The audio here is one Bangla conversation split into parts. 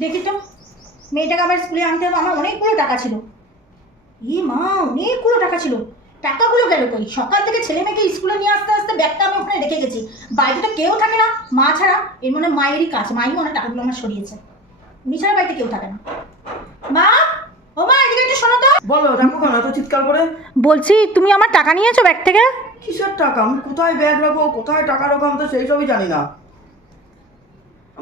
দেখি তো মেয়েটাকে আবার স্কুলে আনতে হবে আমার অনেকগুলো টাকা ছিল। ই মা অনেকগুলো টাকা ছিল। টাকাগুলো গেল কই? সকাল থেকে ছেলে মেয়েকে স্কুলে নিয়ে আসতে আসতে ব্যাগটা আমি ওখানে রেখে গেছি। বাড়িতে তো কেউ থাকে না মা ছাড়া। এর মনে মায়েরই কাজ মাই মনে টাকাগুলো আমার সরিয়েছে। উনি ছাড়া বাড়িতে কেউ থাকে না। মা ও মা এদিকে একটু শোনো তো। বলো কেন এত চিৎকার করে। বলছি তুমি আমার টাকা নিয়েছো ব্যাগ থেকে? কিসের টাকা? আমি কোথায় ব্যাগ রাখব কোথায় টাকা রাখব আমি তো সেই সবই জানি না।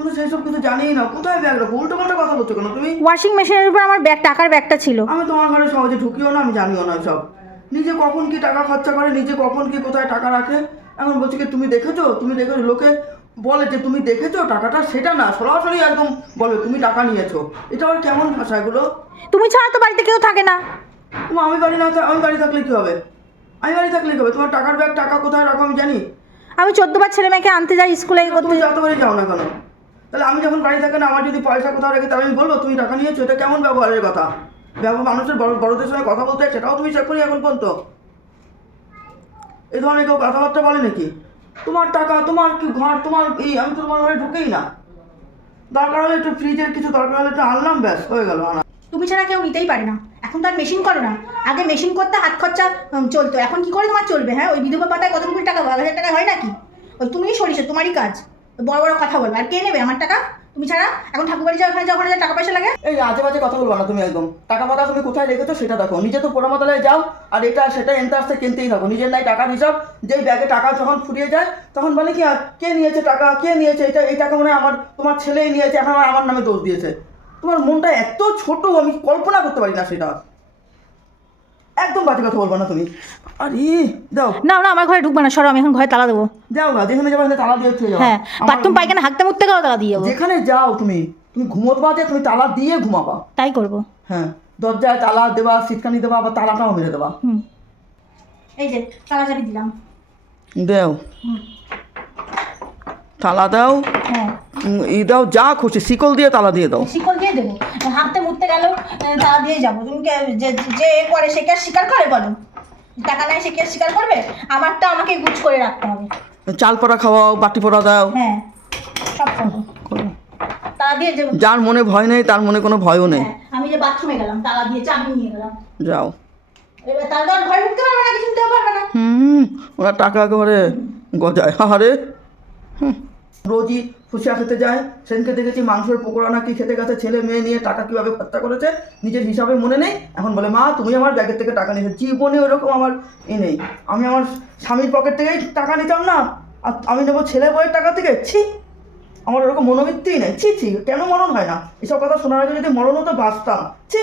আমি তো সেই সব কিছু জানি না। কোথায় ব্যাগ রাখব? উল্টো পাল্টা কথা বলছো কেন তুমি? ওয়াশিং মেশিনের উপর আমার ব্যাগ টাকার ব্যাগটা ছিল। আমি তোমার ঘরে সহজে ঢুকিও না আমি জানিও না সব নিজে কখন কি টাকা খরচা করে নিজে কখন কি কোথায় টাকা রাখে? এখন বলছি কি তুমি দেখেছ? তুমি দেখেছ লোকে বলে যে তুমি দেখেছ? টাকাটা সেটা না সরাসরি একদম বলে তুমি টাকা নিয়েছো। এটা আবার কেমন ভাষা এগুলো? তুমি ছাড়া তো বাড়িতে কেউ থাকে না। তোমার আমি বাড়ি না থা- আমি বাড়ি থাকলে কি হবে? আমি বাড়ি থাকলে কি হবে? তোমার টাকার ব্যাগ টাকা কোথায় রাখো আমি জানি। আমি চোদ্দবার ছেলে মেয়েকে আনতে যাই স্কুলে করতে। তুমি যত বাড়ি যাও না কেন? তাহলে আমি যখন বাড়ি থাকি না, আমার যদি পয়সা কোথাও রেখে, তাহলে আমি বলব, তুমি টাকা নিয়েছো? এটা কেমন ব্যবহারের কথা? ব্যবহার, মানুষের বড়, বড়দের সঙ্গে কথা বলতে সেটাও তুমি চেক করি এখন পর্যন্ত। এই ধরনের কেউ কথাবার্তা বলে নাকি? তোমার টাকা, তোমার কি ঘর, তোমার এই, আমি তো তোমার ঘরে ঢুকেই না। দরকার হলে একটু ফ্রিজের কিছু, দরকার হলে একটু আনলাম, ব্যাস, হয়ে গেল আনা তুমি ছাড়া কেউ নিতেই পারে না। এখন তো আর মেশিন করো না। আগে মেশিন করতে হাত খরচা চলতো। এখন কি করে তোমার চলবে হ্যাঁ? ওই বিধবা পাতায় কত টাকা এক হাজার টাকা হয় নাকি? ওই তুমিই সরিষে, তোমারই কাজ। বড় বড় কথা বলবে। আর কে নেবে? আমার টাকা? তুমি ছাড়া? এখন ঠাকুর বাড়ি যাও ওখানে যাও, ওখানে টাকা পয়সা লাগে? এই আজে বাজে কথা বলব না তুমি একদম। টাকা পাতা তুমি কোথায় রেখেছো সেটা দেখো। নিজে তো পোড়ামাতলায় যাও, আর এটা সেটা এনতে আসতে কিনতেই থাকো। নিজের নাই টাকার হিসাব যেই ব্যাগে টাকা যখন ফুরিয়ে যায়, তখন বলে কি আর, কে নিয়েছে টাকা, কে নিয়েছে এটা এই টাকা মনে আমার, তোমার ছেলেই নিয়েছে, এখন আমার নামে দোষ দিয়েছে। তোমার মনটা এত ছোট, আমি কল্পনা করতে পারি না সেটা। একদম বাজে কথা বলব না তুমি। আরে যাও। না না আমার ঘরে ঢুকবে না সরো আমি এখন ঘরে তালা দেবো। যাও না যেখানে যাব তালা দিয়ে চলে যাও। হ্যাঁ বাথরুম পায়খানা হাঁকতে মুততে গেলেও তালা দিয়ে যাব। যেখানে যাও তুমি তুমি ঘুমোতে বাজে তুমি তালা দিয়ে ঘুমাবা। তাই করব। হ্যাঁ দরজায় তালা দেবা সিটকানি দেবা আবার তালাটাও মেরে দেবা। হুম। এই যে তালা চাবি দিলাম। দেও। তালা দাও। হ্যাঁ। দাও যা খুশি শিকল দিয়ে তালা দিয়ে দাও। শিকল দিয়ে দেবো। হাঁকতে মুততে গেলেও আহ, তালা দিয়ে যাব। তুমি যে যে এ করে সে কে স্বীকার করে বলো? টাকা নাই সে কি স্বীকার করবে? আমারটা আমাকে গুছ করে রাখতে হবে। চাল পড়া খাওয়াও বাটি পড়া দাও। হ্যাঁ সব করো। তালা দিয়ে যাব। যার মনে ভয় নেই তার মনে কোনো ভয়ও নেই। হ্যাঁ আমি যে বাথরুমে গেলাম তালা দিয়ে চাবি নিয়ে গেলাম। যাও। এবার তাহলে তো আর ঘরে ঢুকতে পারবে না কিছু পারবে না। হুম ওরা টাকা একেবারে গজায়। আরে হুম। রোজই ফুচকা খেতে যায়। সেদিনকে দেখেছি মাংসের পকোড়া না কি খেতে গেছে, ছেলে মেয়ে নিয়ে টাকা কীভাবে খরচা করেছে, নিজের হিসাবে মনে নেই। এখন বলে, মা, তুমি আমার ব্যাগের থেকে টাকা নিয়েছো, জীবনে ওরকম আমার ই নেই। আমি আমার স্বামীর পকেট থেকেই টাকা নিতাম না। আর আমি নেব ছেলে বইয়ের টাকা থেকে? ছি, আমার ওরকম মনোবৃত্তিই নেই। ছি ছি, কেন মরণ হয় না? এসব কথা শোনার আগে যদি মরণ হতো বাঁচতাম। ছি